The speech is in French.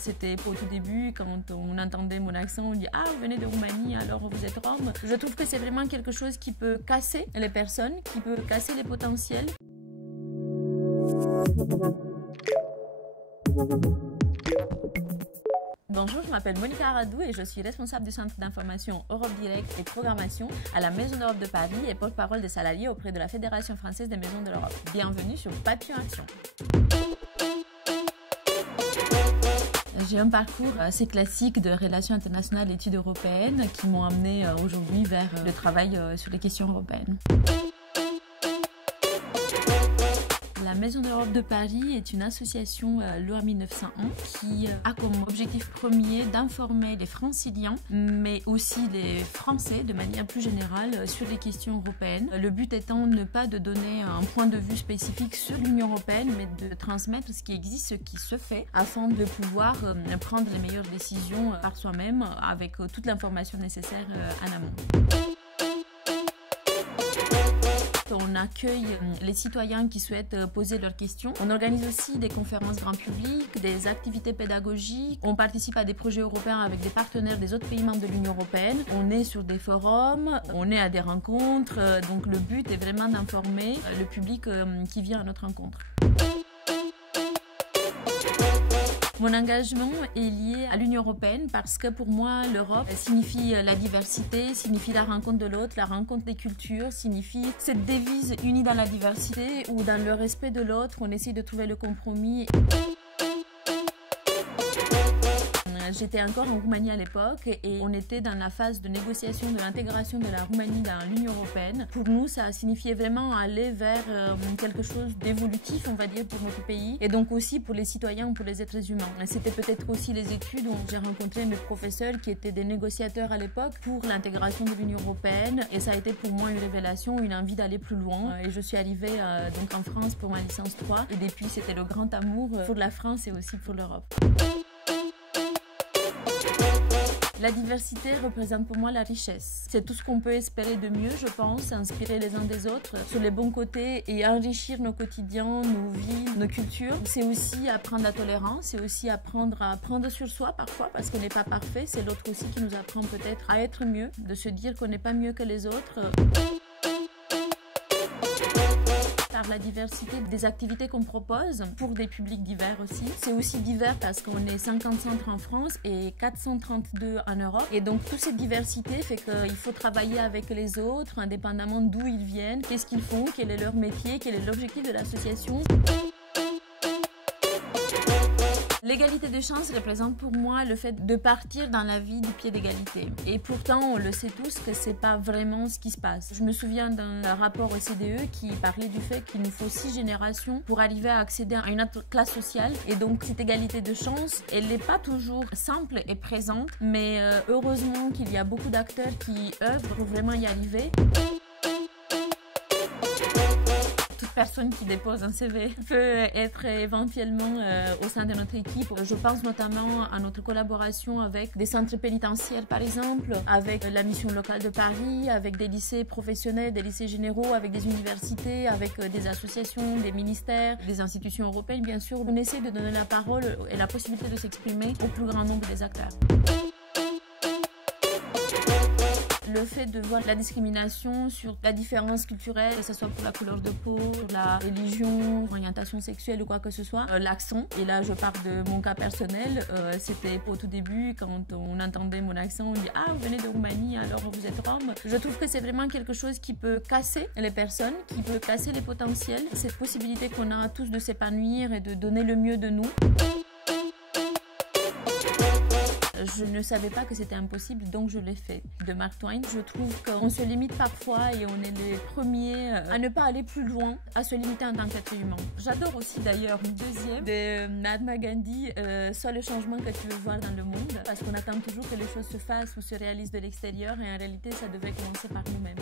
C'était au tout début, quand on entendait mon accent, on dit « Ah, vous venez de Roumanie, alors vous êtes Rome ». Je trouve que c'est vraiment quelque chose qui peut casser les personnes, qui peut casser les potentiels. Bonjour, je m'appelle Monica Aradou et je suis responsable du centre d'information Europe Direct et Programmation à la Maison d'Europe de Paris et porte-parole des salariés auprès de la Fédération française des maisons de l'Europe. Bienvenue sur Papillon Action. J'ai un parcours assez classique de relations internationales et études européennes qui m'ont amené aujourd'hui vers le travail sur les questions européennes. La Maison d'Europe de Paris est une association loi 1901 qui a comme objectif premier d'informer les franciliens, mais aussi les Français de manière plus générale sur les questions européennes. Le but étant ne pas de donner un point de vue spécifique sur l'Union européenne, mais de transmettre ce qui existe, ce qui se fait, afin de pouvoir prendre les meilleures décisions par soi-même avec toute l'information nécessaire en amont. On accueille les citoyens qui souhaitent poser leurs questions. On organise aussi des conférences grand public, des activités pédagogiques. On participe à des projets européens avec des partenaires des autres pays membres de l'Union européenne. On est sur des forums, on est à des rencontres. Donc le but est vraiment d'informer le public qui vient à notre rencontre. Mon engagement est lié à l'Union européenne parce que pour moi, l'Europe signifie la diversité, signifie la rencontre de l'autre, la rencontre des cultures, signifie cette devise unie dans la diversité où dans le respect de l'autre, on essaie de trouver le compromis. J'étais encore en Roumanie à l'époque et on était dans la phase de négociation de l'intégration de la Roumanie dans l'Union européenne. Pour nous, ça signifiait vraiment aller vers quelque chose d'évolutif, on va dire, pour notre pays et donc aussi pour les citoyens ou pour les êtres humains. C'était peut-être aussi les études où j'ai rencontré mes professeurs qui étaient des négociateurs à l'époque pour l'intégration de l'Union européenne et ça a été pour moi une révélation, une envie d'aller plus loin et je suis arrivée donc en France pour ma licence 3 et depuis c'était le grand amour pour la France et aussi pour l'Europe. La diversité représente pour moi la richesse. C'est tout ce qu'on peut espérer de mieux, je pense, inspirer les uns des autres sur les bons côtés et enrichir nos quotidiens, nos vies, nos cultures. C'est aussi apprendre la tolérance, c'est aussi apprendre à prendre sur soi parfois parce qu'on n'est pas parfait. C'est l'autre aussi qui nous apprend peut-être à être mieux, de se dire qu'on n'est pas mieux que les autres. Par la diversité des activités qu'on propose pour des publics divers aussi. C'est aussi divers parce qu'on est 50 centres en France et 432 en Europe. Et donc toute cette diversité fait qu'il faut travailler avec les autres indépendamment d'où ils viennent, qu'est-ce qu'ils font, quel est leur métier, quel est l'objectif de l'association. L'égalité de chance représente pour moi le fait de partir dans la vie du pied d'égalité. Et pourtant, on le sait tous que c'est pas vraiment ce qui se passe. Je me souviens d'un rapport OCDE qui parlait du fait qu'il nous faut 6 générations pour arriver à accéder à une autre classe sociale. Et donc, cette égalité de chance, elle n'est pas toujours simple et présente, mais heureusement qu'il y a beaucoup d'acteurs qui œuvrent pour vraiment y arriver. Personne qui dépose un CV peut être éventuellement au sein de notre équipe. Je pense notamment à notre collaboration avec des centres pénitentiaires par exemple, avec la mission locale de Paris, avec des lycées professionnels, des lycées généraux, avec des universités, avec des associations, des ministères, des institutions européennes bien sûr. On essaie de donner la parole et la possibilité de s'exprimer au plus grand nombre des acteurs. Le fait de voir la discrimination sur la différence culturelle, que ce soit pour la couleur de peau, pour la religion, orientation sexuelle ou quoi que ce soit, l'accent, et là je parle de mon cas personnel, c'était au tout début quand on entendait mon accent, on dit « Ah, vous venez de Roumanie, alors vous êtes Rome ». Je trouve que c'est vraiment quelque chose qui peut casser les personnes, qui peut casser les potentiels, cette possibilité qu'on a tous de s'épanouir et de donner le mieux de nous. Je ne savais pas que c'était impossible, donc je l'ai fait. De Mark Twain, je trouve qu'on se limite parfois et on est les premiers à ne pas aller plus loin, à se limiter en tant qu'être humain. J'adore aussi d'ailleurs une deuxième de Mahatma Gandhi, sois le changement que tu veux voir dans le monde, parce qu'on attend toujours que les choses se fassent ou se réalisent de l'extérieur et en réalité ça devait commencer par nous-mêmes.